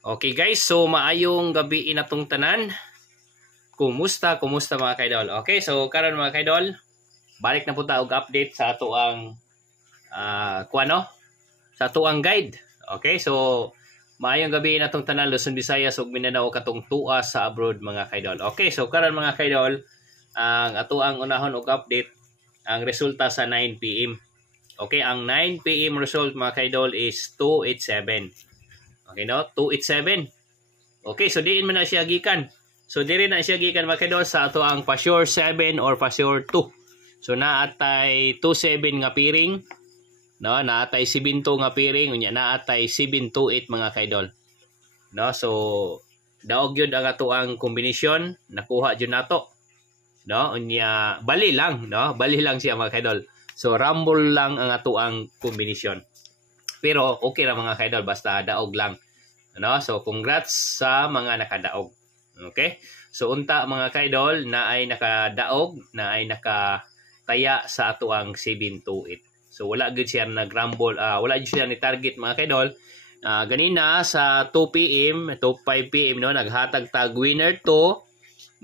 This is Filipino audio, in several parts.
Okay guys, so maayong gabi inatong tanan. Kumusta mga kaidol? Okay, so karon mga kaidol, balik na po ta og update sa ato ang sa ato ang guide. Okay, so maayong gabi inatong tanan Luzon, Visayas ug Mindanao katong tua sa abroad mga kaidol. Okay, so karon mga kaidol, ang ato ang unahon og update ang resulta sa 9 PM. Okay, ang 9 PM result mga kaidol is 287. Okay no? 287. Okay, so diin man na siya gikan. So diri na siya gikan mga kaidol sa ato ang Pasure 7 or Pasure 2. So naatay 27 nga piring, no? Naatay 72 nga piring, unya naatay 728 mga kaidol. No? So daog gyud ang ato ang kombinasyon, nakuha jud nato. No? Unya bali lang, no? Bali lang siya mga kaidol. So rumble lang ang ato ang kombinasyon. Pero okay ra mga kaidol basta daog lang. No? So congrats sa mga nakadaog. Okay? So unta mga kaidol na ay nakadaog, na ay nakataya sa ato ang 728. So wala gud siya nag-rumble, wala gud siya ni target mga kaidol. Ganina sa 2 PM, 5 PM no, naghatag tag winner to,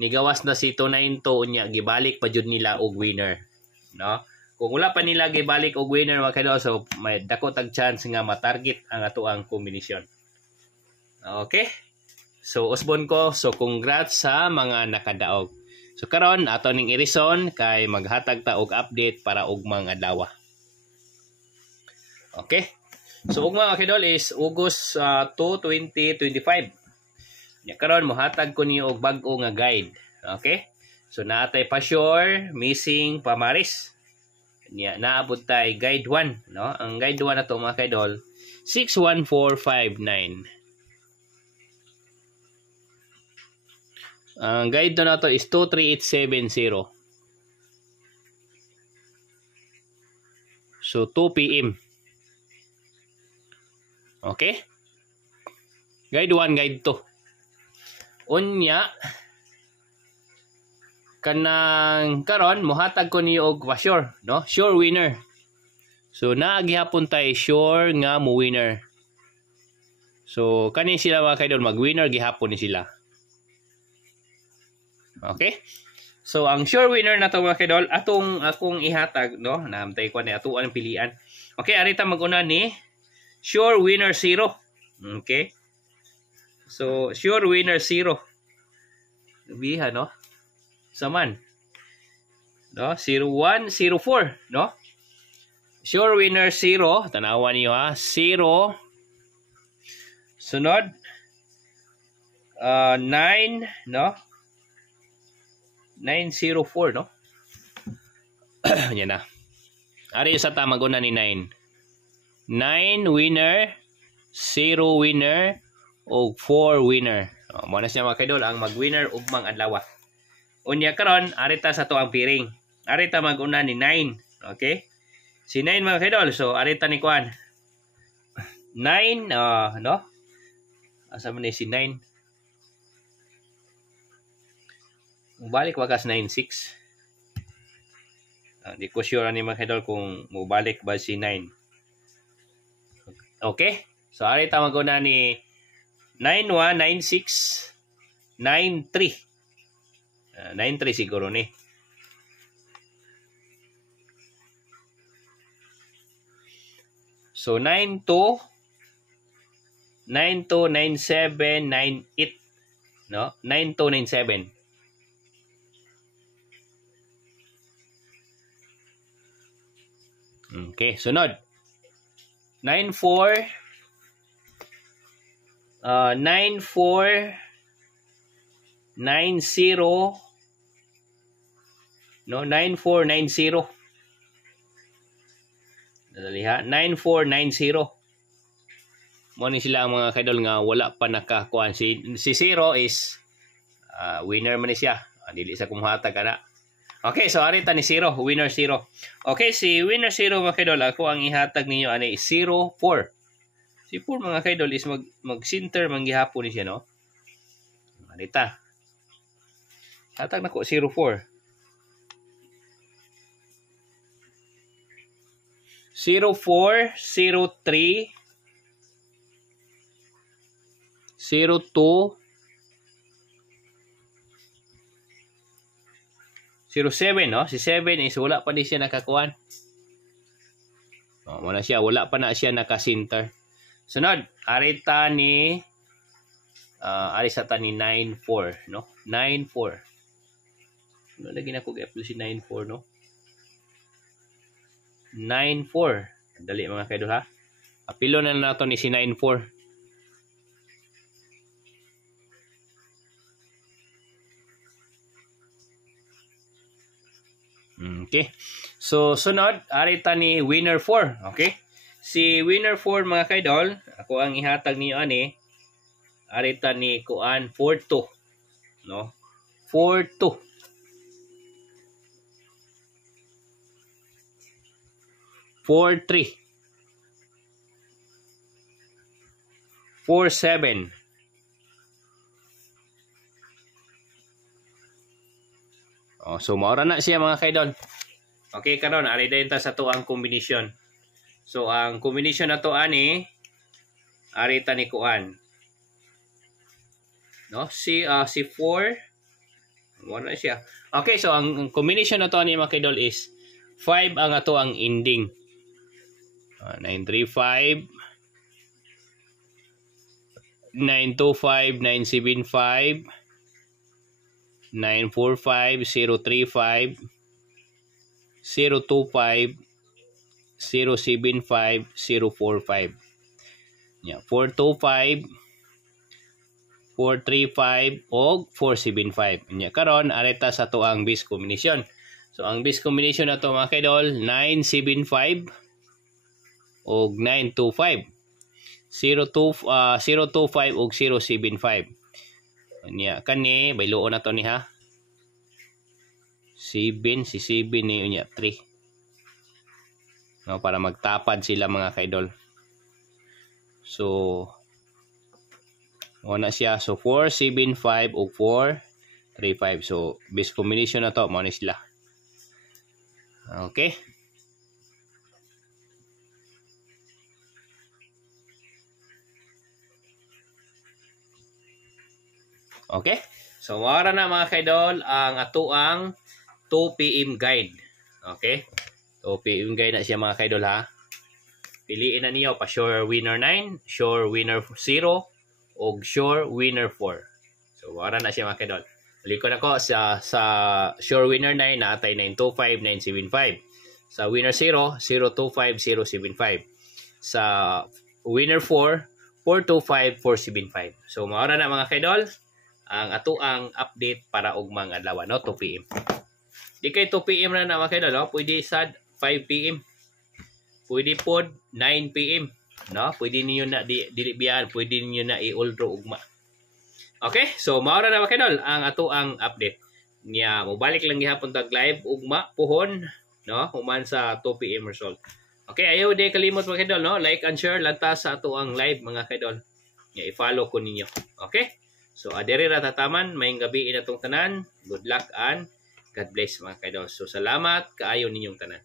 nigawas na si 292 unya gibalik pa jud nila og winner. No? Kung wala pa nila gibalik og winner mga kaidol, so may dako tag chance nga ma-target ang ato ang kombinasyon. Okay? So usbon ko, so congrats sa mga nakadaog. So karon ato ning irison kay maghatag ta og update para ugmang adlaw. Okay? So ugma mga kaidol is August 2, 2025. Nya karon mohatag ko niyo og bag-o nga guide. Okay? So naatay Pasure, missing Pamaris. Nya naabot tay guide 1, no? Ang guide 1 nato mga kaidol 61459. Ang guide na to is 23870. So 2 PM. Okay? Guide 1, guide 2. Unya kanang karon mohatag ko niyo og Pasure, no? Sure winner. So naagihapon tay sure nga mo winner. So kani sila mga kaidol mag-winner gihapon ni sila. Okay? So ang sure winner na to mga kaidol akong ihatag, no? Naamtay ko ni ato ang pilian. Okay, arita mag-una ni sure winner 0. Okay? So sure winner 0. Biha, no? Saman. No? 0104, no? Sure winner 0, tanawan niyo ha, 0. Sunod 9, no? 904, no? Yan na. Ari sa tama guna ni 9. 9 winner, 0 winner, o 4 winner. Mo na siya mga kaidol ang mag-winner ugmang adlaw. Unya karon arita sa to ang piring. Arita mag-una ni 9. Okay? Si 9 mga kaidol. So arita ni kuan. 9 no? Asa man ni si 9? Mubalik wagas 96. Di ko sure ni mga kaidol kung mubalik ba si 9. Okay? So arita mag-una ni 9196 93. 93 siguro ni. So 92 97 98, no? 9297. Okay, sunod. 94 90, no, 9490. Dali ha, 9490. Mo ni sila ang mga kaidol nga wala pa nakakuan. Si 0 is winner man ni siya. Dili sa kumuhatag ana. Okay, so arita ni 0, winner 0. Okay, si winner 0 mga kaidol, ako ang ihatag ninyo ani 04. Si 4 mga kaidol is mag-center manggihapon ni siya, no? Arita. Hatag na ko 04. 04, 03, 0207, no? Si 7 is wala pa di siya nakakuan. Wala siya, wala pa na siya naka-center. Sunod, arita ni arisa ta ni 94, no? 94. Ano lagi na ko gi-apply si 94, no? 94. Dali mga kaidol ha. Apilo na nato ni si 94. Okay. So, sunod, arita ni winner 4. Okay. Si winner 4 mga kaidol, ako ang ihatag niyo ani, arita ni kuan 42. No? 42. 43. 47. So maura na siya mga kaidol. Okay, karon ari dayon ta sa to ang combination. So ang combination na to ani ari ta ni kuan. No, si 4 wala siya. Okay, so ang combination na to ani mga kaidol is 5 ang ato ang ending. 935 925 975 945 035 025 075 045. Yeah, 425 435 og 475. Nya karon areta sa to ang base combination. So ang base combination na to mga kaidol 975 og 925. 025 og 075. Nya kani bayloon na to ni ha. 7 si 7 ni unya 3. No, para magtapad sila mga kaidol. So wala siya. So 475 og 435. So base combination na to mo ni sila. Okay. Okay? So, wala na mga kaidol ang atuang 2 PM guide. Okay? 2 PM guide na siya mga kaidol ha. Piliin na niyo pa sure winner 9, sure winner 0, o sure winner 4. So, wala na siya mga kaidol. Balik ko sa sure winner 9 na atay 925, 975. Sa winner 0, 025, 075. Sa winner 4, 425, 475. So, wala na mga kaidol ang ato ang update para og mga adlaw no 2 PM. Di kay 2 PM na mga kaidol no, pwede sad 5 PM. Pwede pod 9 PM, no? Pwede niyo na dili biyan, pwede niyo na i-ultra ugma. Okay? So mao na mga kaidol ang ato ang update. Nya mobalik lang gihapon tag live ugma puhon, no? Human sa 2 PM result. Okay, ayaw di kalimot mga kaidol no, like and share lantas sa ato ang live mga kaidol. Nya i-follow ko ninyo. Okay? So, adiri ratataman, mayong gabi inatong tanan. Good luck and God bless mga kaidol. So, salamat kaayo ninyong tanan.